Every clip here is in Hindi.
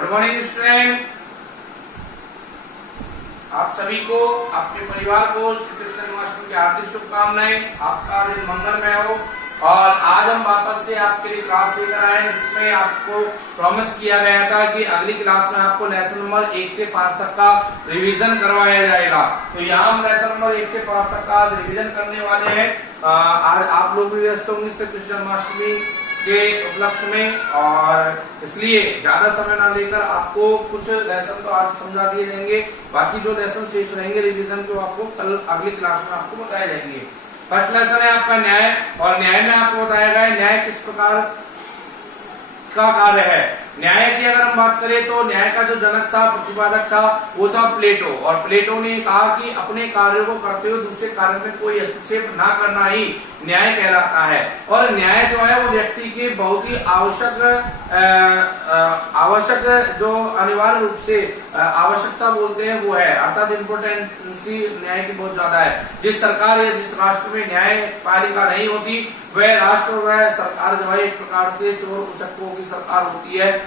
Good morning student. आप सभी को, आपके परिवार को श्री कृष्ण जन्माष्टमी की हार्दिक शुभकामनाएं। आपका दिन मंगलमय हो। और आज हम वापस से आपके लिए क्लास लेकर आए हैं, जिसमें आपको प्रॉमिस किया गया था कि अगली क्लास में आपको लेसन नंबर 1 से 5 तक का रिवीजन करवाया जाएगा। तो यहाँ हम लेसन नंबर 1 से 5 तक का रिवीजन करने वाले हैं। आज आप लोग भी व्यस्त होंगे श्री कृष्ण जन्माष्टमी के उपलक्ष्य में, और इसलिए ज्यादा समय ना लेकर आपको कुछ लेसन तो आज समझा दिए जाएंगे। बाकी जो लेसन शेष रहेंगे रिवीजन के, आपको कल अगली क्लास में आपको बताए जाएंगे। फर्स्ट लेसन है आपका न्याय, और न्याय में आपको बताया गया है न्याय किस प्रकार का कार्य है। न्याय की अगर हम बात करें तो न्याय का जो जनक था, प्रतिपादक था, वो था प्लेटो। और प्लेटो ने कहा कि अपने कार्यों को करते हुए दूसरे कार्य में कोई हस्तक्षेप ना करना ही न्याय कहलाता है। और न्याय जो है वो व्यक्ति की बहुत ही आवश्यक जो अनिवार्य रूप से आवश्यकता बोलते हैं वो है, अर्थात इम्पोर्टेंसी न्याय की बहुत ज्यादा है। जिस सरकार या जिस राष्ट्र में न्यायपालिका नहीं होती, वह राष्ट्र, वह सरकार जो है एक प्रकार से चोर उचक्कों की सरकार होती है,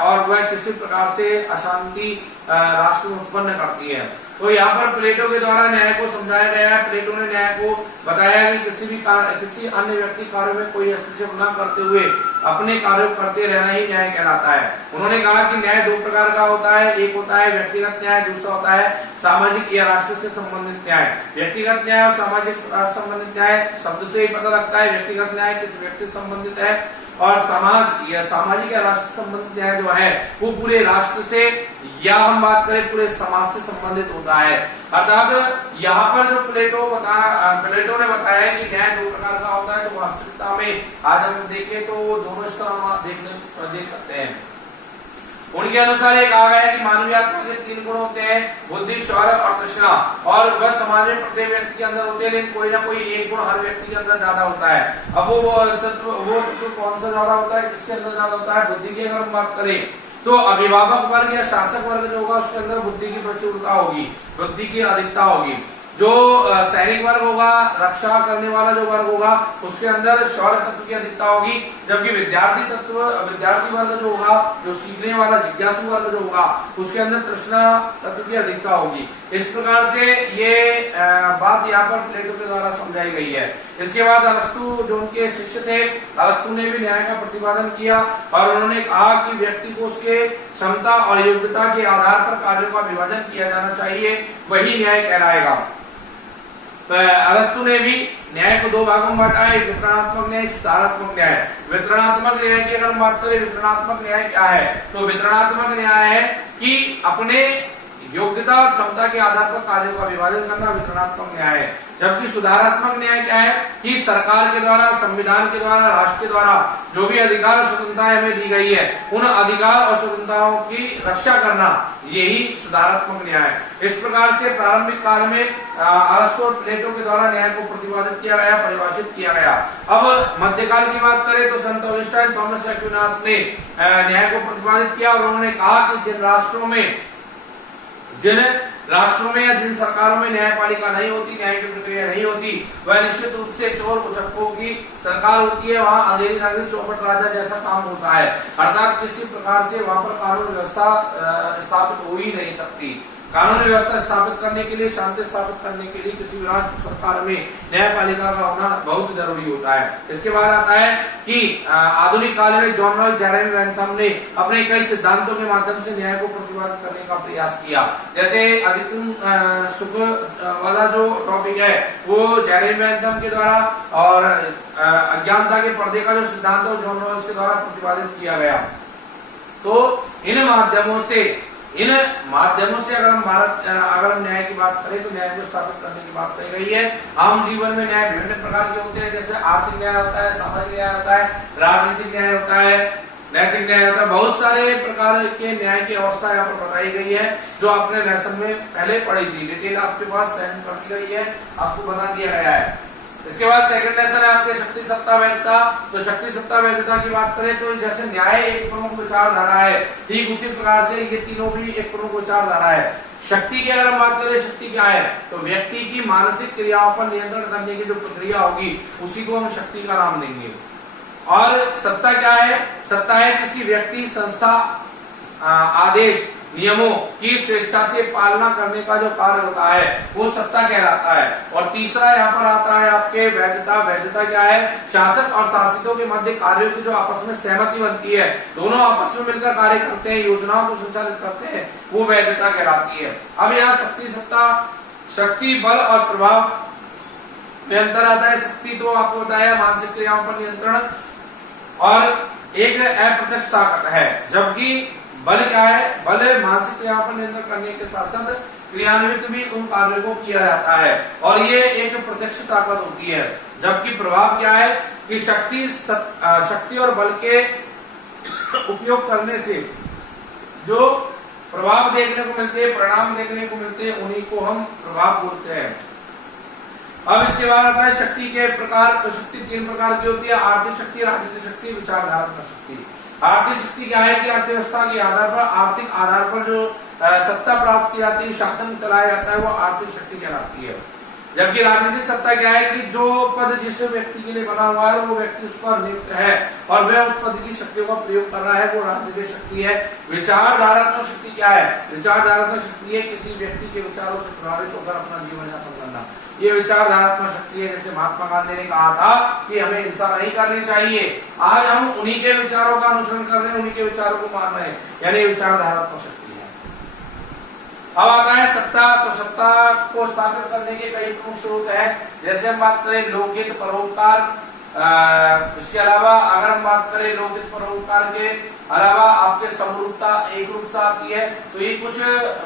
और वह किसी प्रकार से अशांति राष्ट्र में उत्पन्न करती है। तो यहाँ पर प्लेटो के द्वारा न्याय को समझाया गया है। प्लेटो ने न्याय को बताया कि किसी अन्य व्यक्ति कार्य में कोई हस्तक्षेप न करते हुए अपने कार्य करते रहना ही न्याय कहलाता है। उन्होंने कहा कि न्याय दो प्रकार का होता है, एक होता है व्यक्तिगत न्याय, दूसरा होता है सामाजिक या राष्ट्र से संबंधित न्याय। व्यक्तिगत न्याय और सामाजिक राष्ट्र संबंधित न्याय शब्द से ही पता लगता है व्यक्तिगत न्याय किस व्यक्ति से संबंधित है, और समाज या सामाजिक या राष्ट्र संबंधित न्याय जो है वो पूरे राष्ट्र से, या हम बात करें पूरे समाज से संबंधित होता है। अर्थात यहाँ पर जो प्लेटो ने बताया कि न्याय दो प्रकार का होता है, तो वास्तविकता में आज हम देखें तो दोनों स्तर हम देख सकते हैं। उनके अनुसार ये कहा गया है कि मानवीय आत्मा के 3 गुण होते हैं, बुद्धि, शौर्य और तृष्णा, और वह समाज में प्रत्येक व्यक्ति के अंदर होते हैं, लेकिन कोई ना कोई एक गुण हर व्यक्ति के अंदर ज्यादा होता है। अब वो तत्व कौन सा ज्यादा होता है, किसके अंदर ज्यादा होता है? बुद्धि की अगर हम बात करें तो अभिभावक वर्ग या शासक वर्ग जो होगा उसके अंदर बुद्धि की प्रचुरता होगी, बुद्धि की अधिकता होगी। जो सैनिक वर्ग होगा, रक्षा करने वाला जो वर्ग होगा, उसके अंदर शौर्य तत्व की अधिकता होगी, जबकि विद्यार्थी वर्ग जो होगा, जो सीखने वाला जिज्ञासु वर्ग जो होगा, उसके अंदर तृष्णा तत्व की अधिकता होगी। इस प्रकार से ये बात यहाँ पर प्लेटो के द्वारा समझाई गई है। इसके बाद अरस्तु जो उनके शिष्य थे, अरस्तु ने भी न्याय का प्रतिपादन किया, और उन्होंने कहा कि व्यक्ति को उसके क्षमता और योग्यता के आधार पर कार्यों का विभाजन किया जाना चाहिए, वही न्याय कहलाएगा। अरस्तु ने भी न्याय को 2 भागों में बांटा है, वितरणात्मक न्याय, सुधारात्मक न्याय। वितरणात्मक न्याय की अगर हम बात करें, वितरणात्मक न्याय क्या है? तो वितरणात्मक न्याय है कि अपने योग्यता और क्षमता के आधार पर कार्यों का विभाजन करना वितरणात्मक न्याय है। जबकि सुधारात्मक न्याय क्या है कि सरकार के द्वारा, संविधान के द्वारा, राष्ट्र के द्वारा जो भी अधिकार और स्वतंत्रताएं हमें दी गई है, उन अधिकार और स्वतंत्रताओं की रक्षा करना, यही सुधारात्मक न्याय है। इस प्रकार से प्रारंभिक काल में अरस्तु और प्लेटो के द्वारा न्याय को प्रतिपादित किया गया, परिभाषित किया गया। अब मध्यकाल की बात करें तो संत ऑगस्टाइन, थॉमस एक्विनास ने न्याय को प्रतिपादित किया, और उन्होंने कहा कि जिन राष्ट्रों में या जिन सरकारों में न्यायपालिका नहीं होती, न्याय की प्रक्रिया नहीं होती, वह निश्चित रूप से चोर उचक्कों की सरकार होती है। वहाँ अंधेरी नागरिक चौपट राजा जैसा काम होता है, अर्थात किसी प्रकार से वहाँ पर कानून व्यवस्था स्थापित हो ही नहीं सकती। कानून व्यवस्था स्थापित करने के लिए, शांति स्थापित करने के लिए किसी भी राष्ट्र सरकार में न्यायपालिका का होना बहुत जरूरी होता है। इसके बाद आता है कि आधुनिक काल में जॉन रॉल्स जेरेमी बेंथम ने अपने कई सिद्धांतों के माध्यम से न्याय को प्रतिपादित करने का प्रयास किया। जैसे अधिकतम सुख वाला जो टॉपिक है वो जेरेमी बेंथम के द्वारा, और अज्ञानता के पर्दे का जो सिद्धांत है जॉन रॉल्स के द्वारा प्रतिपादित किया गया। तो इन माध्यमों से अगर हम न्याय की बात करें तो न्याय को स्थापित करने की बात कही गई है। आम जीवन में न्याय विभिन्न प्रकार के होते हैं, जैसे आर्थिक न्याय होता है, सामाजिक न्याय होता है, राजनीतिक न्याय होता है, नैतिक न्याय होता है। बहुत सारे प्रकार के न्याय की अवस्था यहाँ पर बताई गई है, जो आपने लेसन में पहले पढ़ी थी। डिटेल आपके पास सेंड कर दी गई है, आपको बता दिया गया है। इसके बाद सेकंड लेसन है आपके शक्ति, सत्ता, वैधता। तो शक्ति, सत्ता, वैधता की बात करें तो जैसे न्याय एक प्रमुख विचारधारा है, ठीक उसी प्रकार से ये तीनों भी एक प्रमुख विचारधारा है। शक्ति की अगर हम बात करें, शक्ति क्या है? तो व्यक्ति की मानसिक क्रियाओं पर नियंत्रण करने की जो प्रक्रिया होगी, उसी को हम शक्ति का नाम देंगे। और सत्ता क्या है? सत्ता है किसी व्यक्ति, संस्था आदेश नियमों की स्वेच्छा से पालना करने का जो कार्य होता है वो सत्ता कहलाता है। और तीसरा यहाँ पर आता है आपके वैधता। वैधता क्या है? शासक और शासितों के मध्य कार्यों की जो आपस में सहमति बनती है, दोनों आपस में मिलकर कार्य करते हैं, योजनाओं को संचालित करते हैं, वो वैधता कहलाती है। अब यहाँ शक्ति, सत्ता, शक्ति, बल और प्रभाव में अंतर आता है। शक्ति तो आपको बताया मानसिक क्रियाओं पर नियंत्रण और एक अप्रत्यक्ष ताकत है, जबकि बल क्या है? बल मानसिक क्रियाओं पर नियंत्रण करने के साथ साथ क्रियान्वित भी उन कार्यों को किया जाता है और ये एक प्रत्यक्ष ताकत होती है। जबकि प्रभाव क्या है कि शक्ति और बल के उपयोग करने से जो प्रभाव देखने को मिलते हैं, परिणाम देखने को मिलते हैं, उन्हीं को हम प्रभाव बोलते हैं। अब इसके बाद आता है शक्ति के प्रकार। तो शक्ति 3 प्रकार की होती है: आर्थिक शक्ति, राजनीतिक शक्ति, विचारधारात्मक शक्ति। आर्थिक शक्ति क्या है कि अर्थव्यवस्था के आधार पर, आर्थिक आधार पर जो सत्ता प्राप्त की जाती है, शासन चलाया जाता है, वो आर्थिक शक्ति कहलाती है। जबकि राजनीतिक सत्ता क्या है कि जो पद जिस व्यक्ति के लिए बना हुआ है, वो व्यक्ति उस पर नियुक्त है और वह उस पद की शक्तियों का प्रयोग कर रहा है, वो राजनीतिक शक्ति है। विचारधारात्मक शक्ति क्या है? विचारधारात्मक शक्ति है किसी व्यक्ति के विचारों से प्रभावित होकर अपना जीवन यापन करना, ये विचारधारात्मक शक्ति है। जैसे महात्मा गांधी ने कहा था कि हमें हिंसा नहीं करनी चाहिए, आज हम उन्हीं के विचारों का अनुसरण कर रहे हैं, उन्हीं के विचारों को मान रहे हैं, यानी विचारधारात्मक शक्ति है। अब आता है सत्ता। तो सत्ता को स्थापित करने के कई प्रमुख स्रोत हैं। जैसे हम बात करें लोकहित, परोपकार, इसके अलावा अगर हम बात करें लोकहित परोपकार के अलावा आपके समरूपता, एक रूपता आती है। तो ये कुछ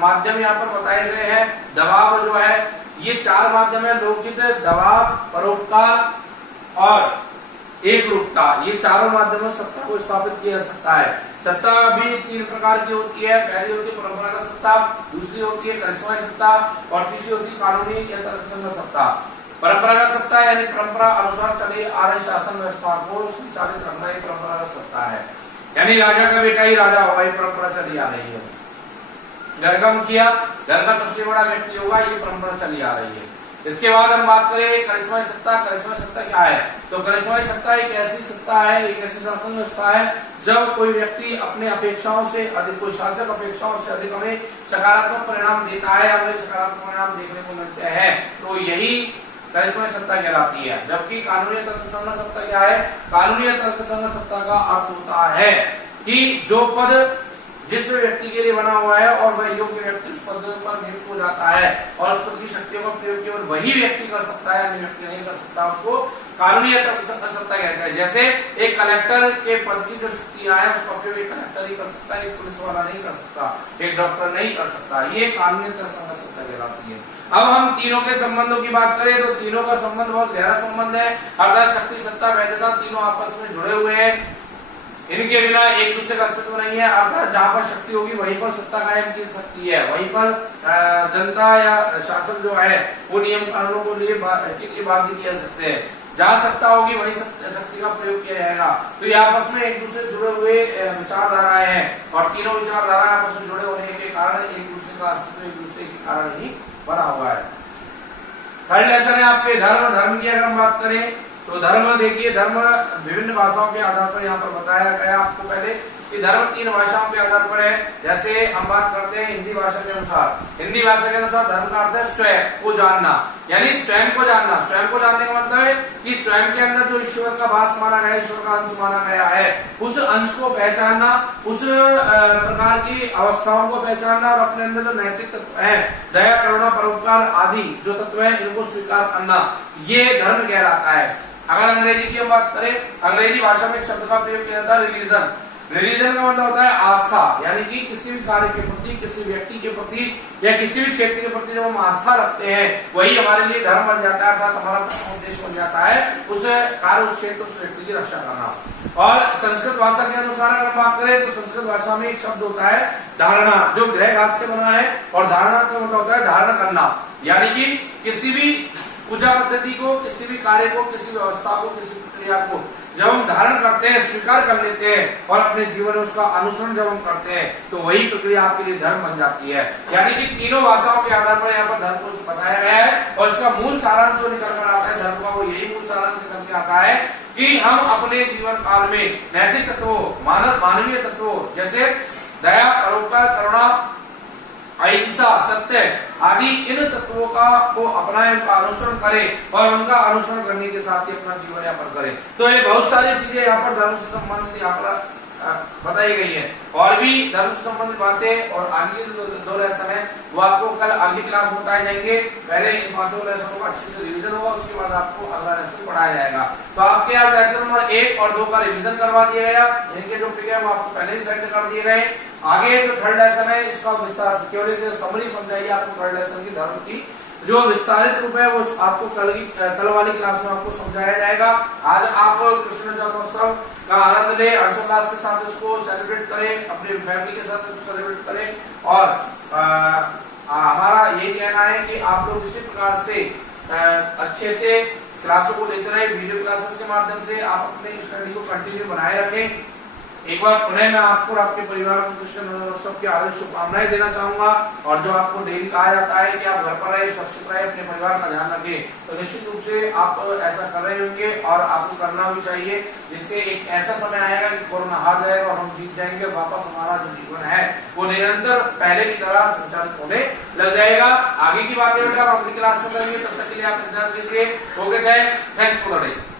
माध्यम यहाँ पर बताए गए हैं। दबाव जो है, ये 4 माध्यम है: लोकहित, दबाव, परोपकार और एक रूपता। ये चारों माध्यमों से सत्ता को स्थापित किया जा सकता है। सत्ता भी 3 प्रकार की होती है। पहली होती है परंपरागत सत्ता, दूसरी होती है करिश्माई सत्ता और तीसरी होती है कानूनी या तर्कसंगत सत्ता। परंपरागत सत्ता यानी परंपरा अनुसार चली आ रही शासन व्यवस्था को संचालित करना एक परंपरागत सत्ता है, यानी राजा का बेटा ही राजा होगा, ये परंपरा चली आ रही है। घर का मुखिया, घर का सबसे बड़ा व्यक्ति होगा, ये परंपरा चली आ रही है। इसके बाद हम बात करें करिश्माई सत्ता। करिश्माई सत्ता क्या है? तो करिश्माई सत्ता एक ऐसी सत्ता है, एक ऐसी शासन व्यवस्था है जब कोई व्यक्ति अपने अपेक्षाओं से अधिक, कोई शासक अपेक्षाओं से अधिक हमें सकारात्मक परिणाम देता है, हमें सकारात्मक परिणाम देखने को मिलते हैं, तो यही करिश्माई सत्ता कहलाती है। जबकि कानूनी तर्कसंगत सत्ता क्या है? कानूनी तर्कसंगत सत्ता का अर्थ होता है कि जो पद जिस व्यक्ति के लिए बना हुआ है और वह योग्य व्यक्ति उस पद पर नियुक्त हो जाता है और उस पद की शक्तियों का प्रयोग केवल वही व्यक्ति कर सकता है, अन्य व्यक्ति नहीं कर सकता, उसको कानूनी सत्ता कहते हैं। जैसे एक कलेक्टर के पद की जो शक्तियां हैं उसका प्रयोग एक कलेक्टर ही कर सकता है, एक पुलिस वाला नहीं कर सकता, एक डॉक्टर नहीं कर सकता, ये कानूनी सत्ता कहलाती है। अब हम तीनों के संबंधों की बात करें तो तीनों का संबंध बहुत गहरा संबंध है, अर्थात शक्ति, सत्ता, वैधता तीनों आपस में जुड़े हुए हैं, इनके बिना एक दूसरे का अस्तित्व नहीं है। अर्थात जहाँ पर शक्ति होगी वहीं पर सत्ता कायम की सकती है, वहीं पर जनता या शासन जो है वो नियम कानूनों को लिए बाध्य किया सकते हैं। जहाँ सत्ता होगी वहीं शक्ति का प्रयोग किया जाएगा। तो ये आपस में एक दूसरे जुड़े हुए विचारधाराएं हैं और तीनों विचारधाराएं आपस में जुड़े होने के कारण एक दूसरे का अस्तित्व एक दूसरे के कारण ही बना हुआ है। थर्ड लेसन है आपके धर्म। धर्म की अगर हम बात करें तो धर्म देखिए, धर्म विभिन्न भाषाओं के आधार पर यहाँ पर बताया गया आपको पहले कि धर्म 3 भाषाओं के आधार पर है। जैसे हम बात करते हैं हिंदी भाषा के अनुसार, हिंदी भाषा के अनुसार धर्म का अर्थ है स्वयं को जानना, यानी स्वयं को जानना। स्वयं को जानने का मतलब है कि स्वयं के अंदर जो ईश्वर का वास माना गया, ईश्वर का अंश माना गया है, उस अंश को पहचानना, उस प्रकार की अवस्थाओं को पहचानना और अपने अंदर जो नैतिक तत्व है, दया, करुणा, परोपकार आदि जो तत्व है, इनको स्वीकार करना, ये धर्म कहलाता है। अगर अंग्रेजी की हम बात करें, अंग्रेजी भाषा में एक शब्द का प्रयोग किया जाता है रिलीजन। रिलीजन का मतलब होता है आस्था, यानी कि किसी भी कार्य के प्रति, किसी व्यक्ति के प्रति या किसी भी क्षेत्र के प्रति जब हम आस्था रखते हैं वही हमारे लिए धर्म बन जाता है, अर्थात हमारा उद्देश्य बन जाता है उस कार्य, उस क्षेत्र, उस व्यक्ति की रक्षा करना। और संस्कृत भाषा के अनुसार अगर बात करें तो संस्कृत भाषा में एक शब्द होता है धारणा, जो ग्रह घात से बना है और धारणा का मतलब होता है धारण करना, यानी कि किसी भी पूजा पद्धति को, किसी भी कार्य को, किसी व्यवस्था को, किसी प्रक्रिया को जब हम धारण करते हैं, स्वीकार कर लेते हैं और अपने जीवन में उसका अनुसरण जब हम करते हैं तो वही प्रक्रिया आपके लिए धर्म बन जाती है। यानी कि तीनों भाषाओं के आधार पर यहाँ पर धर्म को बताया गया है और इसका मूल सारांश जो निकल कर आता है धर्म का, वो यही मूल सारांश निकल के आता है कि हम अपने जीवन काल में नैतिक तत्वों, मानवीय तत्वों जैसे दया, परोपकार, करुणा, अहिंसा, सत्य आदि इन तत्वों का को अपनाएं, उनका अनुसरण करें और उनका अनुसरण करने के साथ ही अपना जीवन यापन करें। तो ये बहुत सारी चीजें यहाँ पर धर्म से संबंधित यहाँ पर बताई गई है। और भी धर्म से संबंधित बातें और आगे दो लेसन है वो आपको कल अगली क्लास में बताए जाएंगे। पहले इन 5 लेसनों का अच्छे से रिवीजन होगा, उसके बाद आपको अगला लेसन पढ़ाया जाएगा। तो आपके यहाँ लेसन नंबर 1 और 2 का रिवीजन करवा दिया गया, इनके जो पिक है वो आपको पहले ही सेट कर दिए गए। आगे जो थर्ड लेसन है इसका विस्तार से केवल समरी समझाइए आपको थर्ड लेसन की धर्म की जो विस्तारित रूप है वो आपको कल वाली क्लास में आपको समझाया जाएगा। आज आप कृष्ण जन्मोत्सव का आनंद ले, हर्षोल्लास के साथ इसको सेलिब्रेट करें, अपनी फैमिली के साथ इसको सेलिब्रेट करें। और हमारा ये कहना है कि आप लोग इसी प्रकार से अच्छे से क्लासों को लेते रहे, वीडियो क्लासेस के माध्यम से आप अपने स्टडी को कंटिन्यू बनाए रखें। एक बार पुनः मैं आपको और आपके परिवार को कृष्ण जन्मोत्सव की हार्दिक शुभकामनाएं देना चाहूंगा। और जो आपको डेली कहा जाता है कि आप घर पर रहे, सुरक्षित रहे, अपने परिवार का ध्यान रखें, तो निश्चित रूप से आप ऐसा कर रहे होंगे और आपको करना भी चाहिए, जिससे एक ऐसा समय आएगा कि कोरोना हार जाएगा और हम जीत जाएंगे। वापस हमारा जो जीवन है वो निरंतर पहले की तरह संचालित होने लग जाएगा। आगे की बातें बेटा अगली क्लास में करेंगे, तब तक के लिए आप इंतजार कीजिए। Okay, thanks for the day.